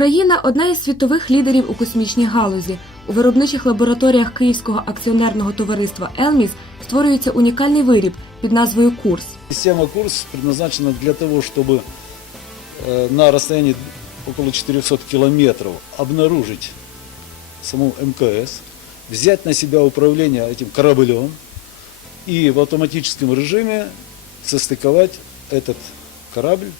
Україна одна із світових лідерів у космічній галузі. У виробничих лабораторіях Київського акціонерного товариства Елміс створюється унікальний виріб під назвою Курс. Система курс предназначена для того, чтобы э, на расстоянии около 400 километров обнаружить саму МКС, взять на себя управление этим кораблем и в автоматическом режиме состыковать этот корабль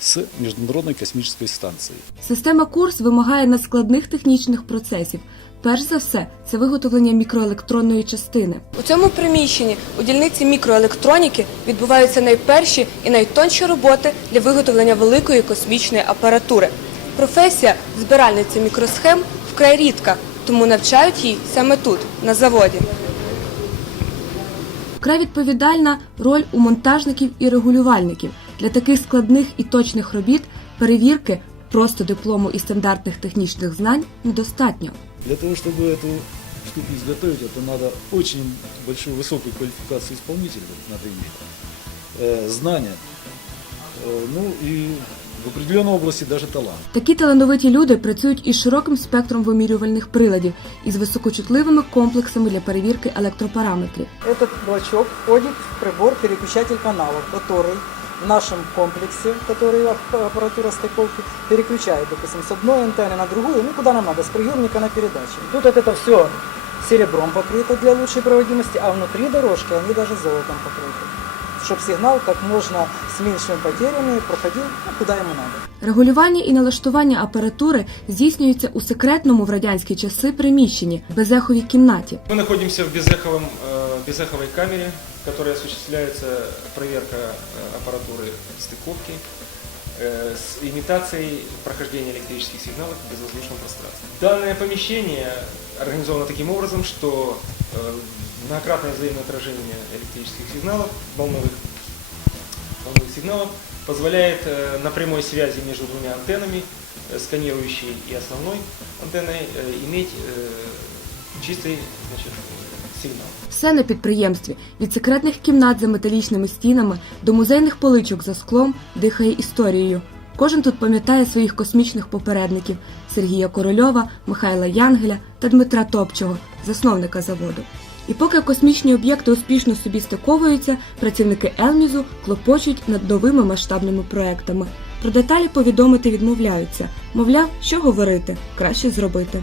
с Международной космической станцией. Система Курс вимагає надскладних технічних процесів. Перш за все, це виготовлення мікроелектронної частини. У цьому приміщенні у дільниці мікроелектроніки відбуваються найперші і найтонші роботи для виготовлення великої космічної апаратури. Професія збиральниці мікросхем вкрай рідка, тому навчають їй саме тут, на заводі. Вкрай відповідальна роль у монтажників і регулювальників. Для таких складних і точних робіт перевірки просто диплому і стандартних технічних знань недостатньо. Для того, чтобы эту штуку изготовить, это надо очень большую, высокую квалификацию исполнителя надо иметь, э, знания, э, ну и в определенной области даже талант. Такі талановиті люди працюють із широким спектром вимірювальних приладів із високочутливими комплексами для перевірки електропараметрів. Этот блочок входит в прибор-переключатель каналов, который в нашем комплексе, который ап- аппаратура стыковки, переключает, допустим, с одной антенны на другую, ну куда нам надо, с приемника на передачу. Тут вот это все серебром покрыто для лучшей проводимости, а внутри дорожки они даже золотом покрыты. Чтобы сигнал как можно с меньшими потерями проходил ну, куда ему надо. Регулювання і налаштування апаратури здійснюються у секретному в радянські часи приміщенні безеховій кімнаті. Мы находимся в безэховом, э, безэховой камере, в которой осуществляется проверка э, аппаратуры стыковки э, с имитацией прохождения электрических сигналов в безвоздушном пространстве. Данное помещение организовано таким образом, что э, многократное взаимное отражение электрических сигналов, волновых, волновых сигналов, позволяет э, на прямой связи между двумя антеннами, э, сканирующей и основной антенной, э, иметь э, чистый значит, сигнал. Все на підприємстві від секретних кімнат за металічними стінами до музейних поличок за склом дихає історією. Кожен тут пам'ятає своїх космічних попередників Сергія Корольова, Михайла Янгеля та Дмитра Топчого, засновника заводу. І поки космічні об'єкти успішно собі стиковуються, працівники Елмізу клопочуть над новими масштабними проектами. Про деталі повідомити відмовляються. Мовляв, що говорити, краще зробити.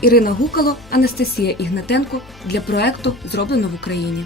Ірина Гукало, Анастасія Ігнатенко для проекту зроблено в Україні.